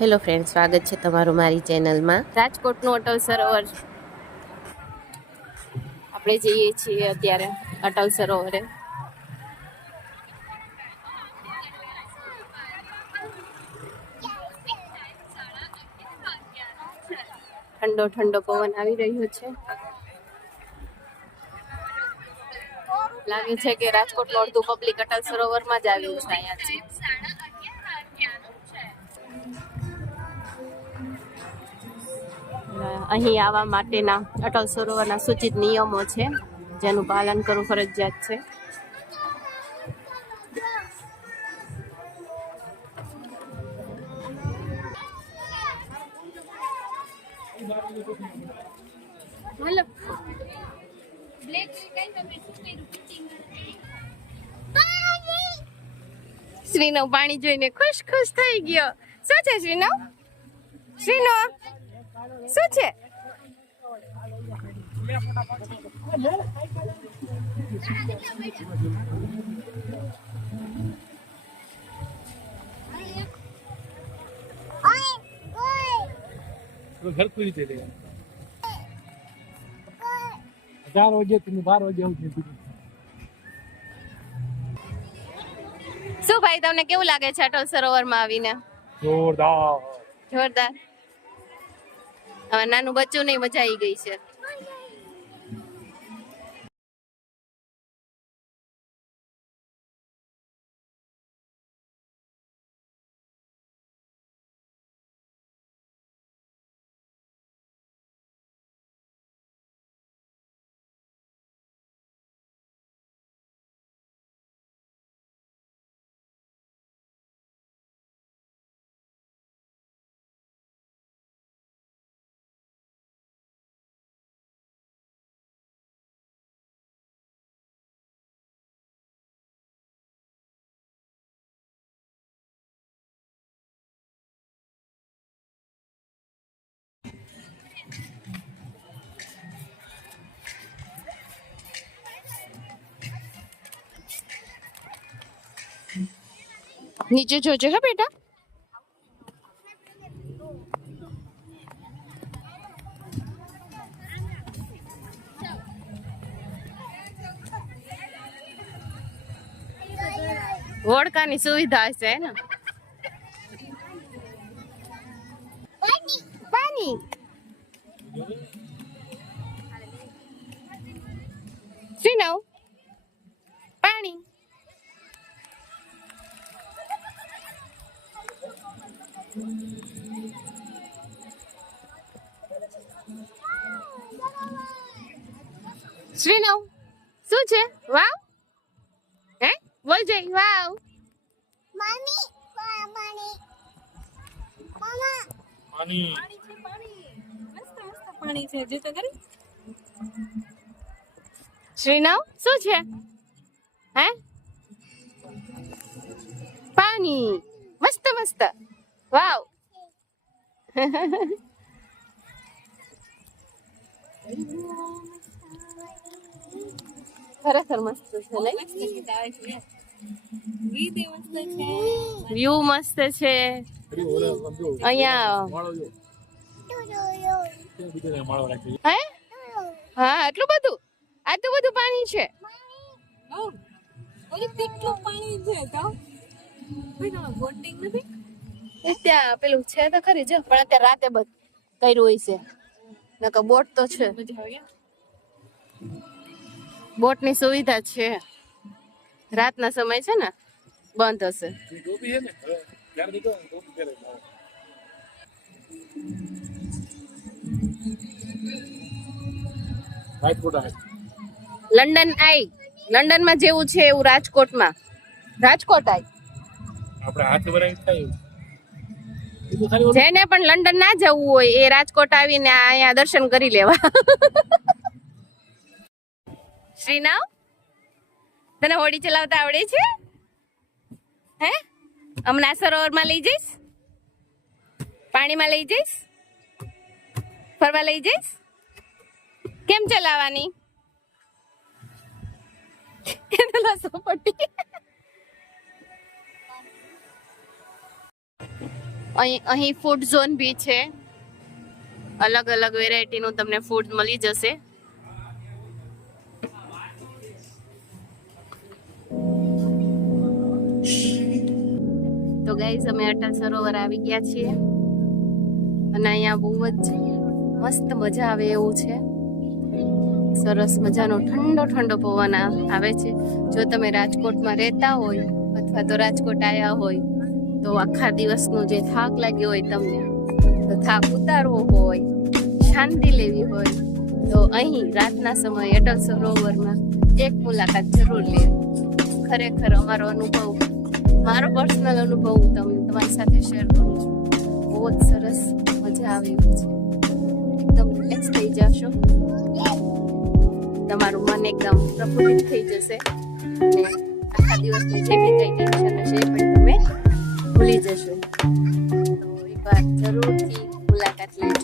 Hello friend, સ્વાગત છે તમારું મારી ચેનલમાં. રાજકોટનું અટલ સરોવર આપણે જઈએ છીએ અત્યારે અટલ સરોવરે. ઠંડો ઠંડો પવન આવી રહ્યો છે. લાગે છે કે રાજકોટનું અડધું પબ્લિક અટલ સરોવરમાં જ આવ્યું છે. અહીંયા અહીં આવવા માટેના અટલ સરોવરના સૂચિત નિયમો છે, જેનું પાલન કરવું ફરજિયાત છે. શ્રીનવ પાણી જોઈને ખુશ ખુશ થઈ ગયો. શું છે શ્રીનવ? શ્રીનવ શું છે? घर पूरी दे देगा 4 बजे तुम 12 बजे आउट શું ભાઈ, તમને કેવું લાગે છે અટલ સરોવરમાં આવીને? જોરદાર. જોરદાર. હવે નાનું બચ્ચું નહીં, મજા આવી ગઈ છે. નીચે જોજો હે બેટા. વોડકાની સુવિધા હશે ને? પાણી શ્રીનવ, પાણી. શ્રીનવ શું છે? વાવ. હે બોલ જય. વાવ. पानी પાણી છે જે તો કરી. શ્રીનવ શું છે? હે પાણી. મસ્ત મસ્ત. વાવ. ખરેખર મસ્ત છે. વ્યૂ મસ્ત છે અહીંયા. હે હા, આટલું બધું પાણી છે. કેટલું પાણી છે તો બોટિંગ નથી. ત્યાં પેલું છે તો ખરી જો, પણ અત્યારે રાતે બધું કર્યું હોય છે. નકર બોટ તો છે, બોટ ની સુવિધા છે. રાતના સમય છે ને બંધ હશે. લંડન લંડનમાં જેવું છે એવું રાજકોટમાં. રાજકોટ જેને પણ લંડન ના જવું હોય એ રાજકોટ આવીને અહીંયા દર્શન કરી લેવા. શ્રીનવ, તને હોડી ચલાવતા આવડે છે? હે હમણાં સરોવરમાં લઈ જઈશ, પાણીમાં લઈ જઈશ, ફરવા લઈ જઈશ. કેમ ચલાવવાની? અહીં ફૂડ ઝોન બી છે. અલગ અલગ વેરાયટીનું તમને ફૂડ મળી જશે. તો ગાઈઝ અમે અટલ સરોવર આવી ગયા છીએ અને અહીંયા બહુ જ મસ્ત મજા આવે એવું છે. સરસ મજાનો ઠંડો ઠંડો પવન આવે છે. જો તમે રાજકોટમાં રહેતા હોય અથવા તો રાજકોટ આવ્યા હોય તો આખા દિવસનો જે થાક લાગ્યો હોય તમને, તો થાક ઉતારવો હોય, શાંતિ લેવી હોય તો અહીં રાતના સમયે અટલ સરોવરમાં એક મુલાકાત જરૂર લેવી. ખરેખર અમારો અનુભવ, મારો પર્સનલ અનુભવ હું તમારી સાથે શેર કરું છું. બહુ જ સરસ મજા આવે એવું છે. એકદમ રિલેક્સ થઈ જશો, તમારું મન એકદમ પ્રફુલ્લિત થઈ જશે અને આખા દિવસની જે બી કંઈ ટેન્શન હશે એ પણ તમે ભૂલી જશો. તો એકવાર જરૂરથી મુલાકાત લેજો.